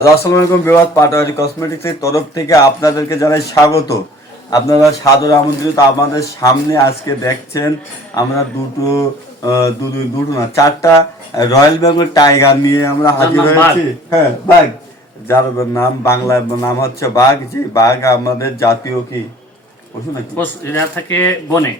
আসসালামু আলাইকুম বিবাদ পাটোয়ারি কসমেটিক্সের তরফ থেকে আপনাদেরকে জানাই স্বাগত। আপনারা সাদর আমন্ত্রিত আমাদের সামনে আজকে দেখছেন আমরা দুটো দুটো দুটো না চারটা রয়্যাল বেঙ্গল টাইগার নিয়ে আমরা হাজির হয়েছি। হ্যাঁ বাঘ। যার নাম বাংলা নাম হচ্ছে বাঘ। যে বাঘ আমাদের জাতীয় কি? পশু নাকি থাকে বনে।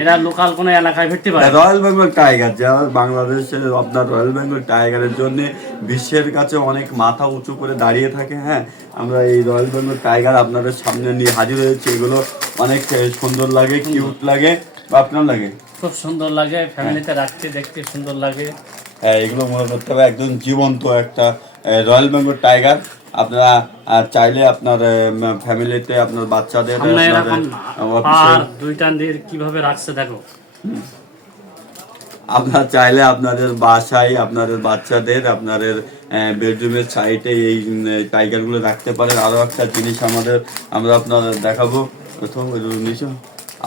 এরা লোকাল কোনো এলাকায় ফিরতে পারে রয়্যাল বেঙ্গল টাইগার যা বাংলাদেশের আপনার রয়্যাল বেঙ্গল টাইগারের জন্য বিশ্বের কাছে অনেক মাথা উঁচু করে দাঁড়িয়ে থাকে হ্যাঁ? আমরা এই রয়্যাল বেঙ্গল টাইগার আপনাদের সামনে নিয়ে হাজির হয়েছি। এগুলো অনেক সুন্দর লাগে কিউট লাগে বা আপনার লাগে? খুব সুন্দর লাগে ফ্যামিলিতে রাখতে দেখতে সুন্দর লাগে। হ্যাঁ এগুলো মনে করতে হবে একদম জীবন্ত একটা রয়্যাল বেঙ্গল টাইগার আপনারা চাইলে আপনার ফ্যামিলিতে আপনার বাচ্চাদের সামনে এরকম আপনাদের অফিসে আর দুইটা দিয়ে কীভাবে রাখছে দেখো। আপনার চাইলে আপনাদের বাসায় আপনাদের বাচ্চাদের আপনাদের বেডরুমের সাইডে এই টাইগারগুলো রাখতে পারেন। আরও একটা জিনিস আমাদের আমরা আপনাদের দেখাবো। প্রথম নিচে।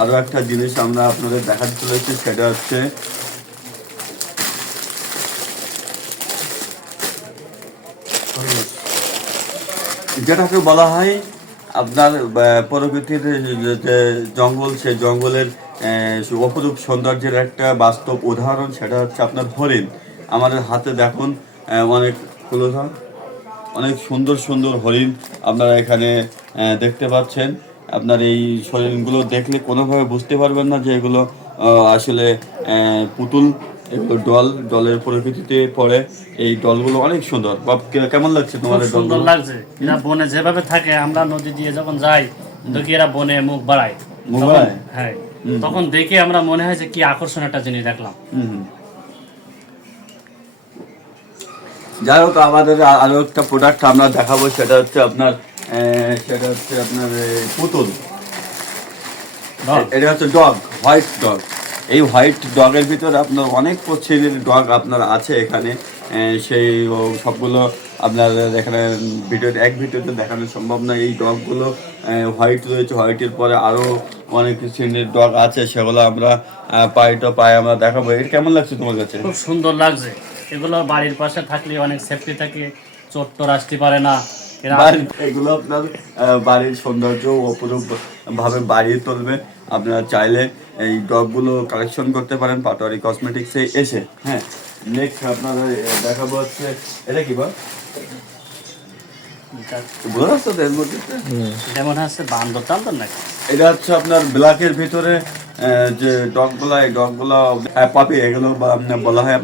আরও একটা জিনিস আমরা আপনাদের দেখাতে চলেছি সেটা হচ্ছে যেটাকে বলা হয় আপনার প্রকৃতির যে- জঙ্গল, সেই জঙ্গলের অপরূপ সৌন্দর্যের একটা বাস্তব উদাহরণ, সেটা হচ্ছে আপনার হরিণ। আমাদের হাতে দেখুন অনেক অনেক সুন্দর সুন্দর হরিণ আপনারা এখানে দেখতে পাচ্ছেন। আপনার এই হরিণগুলো দেখলে কোনোভাবে বুঝতে পারবেন না যে এগুলো আসলে পুতুল এগুলো ডল ডলের প্রকৃতিতে পড়ে। এই ডলগুলো অনেক সুন্দর। বাপ কেমন লাগছে তোমাদের সুন্দর লাগছে। এরা বনে যেভাবে থাকে আমরা নদী দিয়ে যখন যাই দেখি এরা বনে মুখ বাড়ায়? মুখ বাড়ায়? হ্যাঁ। তখন দেখে আমরা মনে হয় যে কি আকর্ষণ একটা জিনিস দেখলাম। যাই হোক আমাদের আরও একটা প্রোডাক্ট আমরা দেখাবো সেটা হচ্ছে আপনার সেটা হচ্ছে আপনার পুতুল। এটা হচ্ছে ডগ হোয়াইট ডগ এই হোয়াইট ডগের ভিতরে আপনার অনেক শ্রেণির ডগ আপনার আছে এখানে। সেই সবগুলো আপনার এখানে ভিডিও এক ভিডিওতে দেখানো সম্ভব না। এই ডগগুলো হোয়াইট রয়েছে। হোয়াইটের পরে আরও অনেক শ্রেণির ডগ আছে সেগুলো আমরা পাই তো পাই আমরা দেখাবো। এটা কেমন লাগছে তোমার কাছে? খুব সুন্দর লাগছে। এগুলো বাড়ির পাশে থাকলে অনেক সেফটি থাকে। চোট তো আসতে পারে না। এরা এগুলো আপনার বাড়ির সৌন্দর্য অপরূপ। ভাবে বাড়িয়ে তুলবে। আপনারা চাইলে এই ডগগুলো কালেকশন করতে পারেন পাটোয়ারি কসমেটিক্সে এসে। হ্যাঁ নেক্সট আপনারা দেখাবো হচ্ছে এটা কি বা বোঝা এর এটা হচ্ছে আপনার ব্ল্যাকের ভিতরে আহ, যে ডগগুলা এই ডগগুলা পপি এগুলো বলা হয়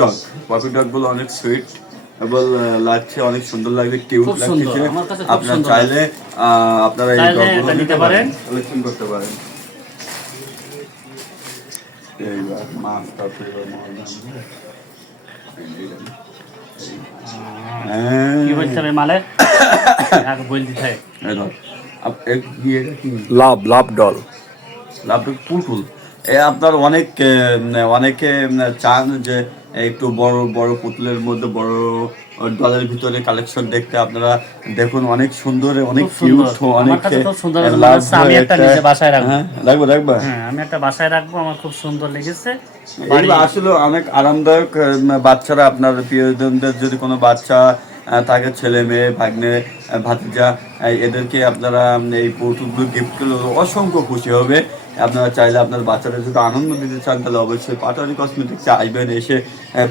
ডগ। Poppy dog. গুলো অনেক সুইট এবং আহ, লাগছে অনেক সুন্দর লাগছে কিউট লাগছে আপনারা চাইলে আহ, আপনারা এই নিতে পারেন। কালেকশন করতে পারেন। মাছ তারপরে হ্যাঁ? লাভ লাভ ডল। লাভটা পুতুল এ আপনার অনেক অনেকে চান যে একটু বড় বড় পুতুলের মধ্যে বড় ডলের ভিতরে কালেকশন দেখতে আপনারা দেখুন অনেক সুন্দর অনেক কিউট অনেক সুন্দর মনে আমি একটা নিজে বাসায় রাখব। হ্যাঁ রাখব রাখব। হ্যাঁ আমি একটা বাসায় রাখব আমার খুব সুন্দর লেগেছে। এগুলো আসলে অনেক আরামদায়ক বাচ্চারা আপনার প্রিয়জনদের যদি কোনো বাচ্চা থাকে ছেলে মেয়ে ভাগ্নে ভাতিজা এদেরকে আপনারা এই পুতুলগুলো গিফট করলে অসংখ্য খুশি হবে। আপনারা চাইলে আপনার বাচ্চাদের যদি আনন্দ দিতে চান তাহলে অবশ্যই পাটারি কসমেটিক্সে আসবেন এসে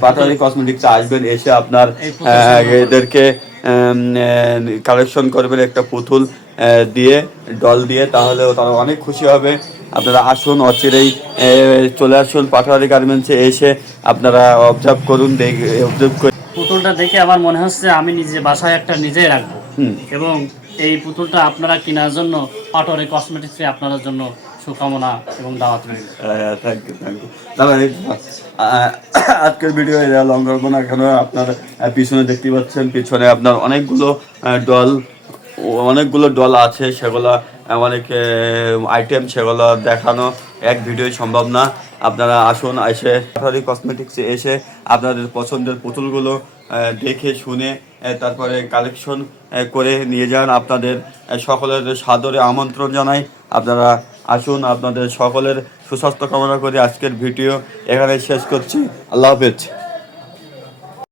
পাটারি কসমেটিক্সে আসবেন এসে আপনার এদেরকে কালেকশন করবেন একটা পুতুল দিয়ে ডল দিয়ে তাহলে তারা অনেক খুশি হবে। আপনারা আসুন অচিরেই চলে আসুন পাটোয়ারি গার্মেন্টসে এসে আপনারা অবজার্ভ করুন অবজার্ভ করে পুতুলটা দেখে আমার মনে হচ্ছে আমি নিজে বাসায় একটা নিজেই রাখব। এবং এই পুতুলটা আপনারা কেনার জন্য পাটোয়ারি কসমেটিক্সে আপনাদের জন্য শুভকামনা এবং থ্যাংক ইউ থ্যাংক ইউ দাদা আজকের ভিডিও এটা লং করব না কেন আপনার পিছনে দেখতে পাচ্ছেন, পিছনে আপনার অনেকগুলো ডল অনেকগুলো ডল আছে, সেগুলো অনেক আইটেম সেগুলো দেখানো এক ভিডিও সম্ভব না। আপনারা আসুন, এসে পাঠারি কসমেটিক্সে এসে আপনাদের পছন্দের পুতুলগুলো দেখে শুনে তারপরে কালেকশন করে নিয়ে যান। আপনাদের সকলের সাদরে আমন্ত্রণ জানাই। আপনারা আসুন আপনাদের সকলের সুস্বাস্থ্য কামনা করে আজকের ভিডিও এখানে শেষ করছি। আল্লাহ হাফেজ।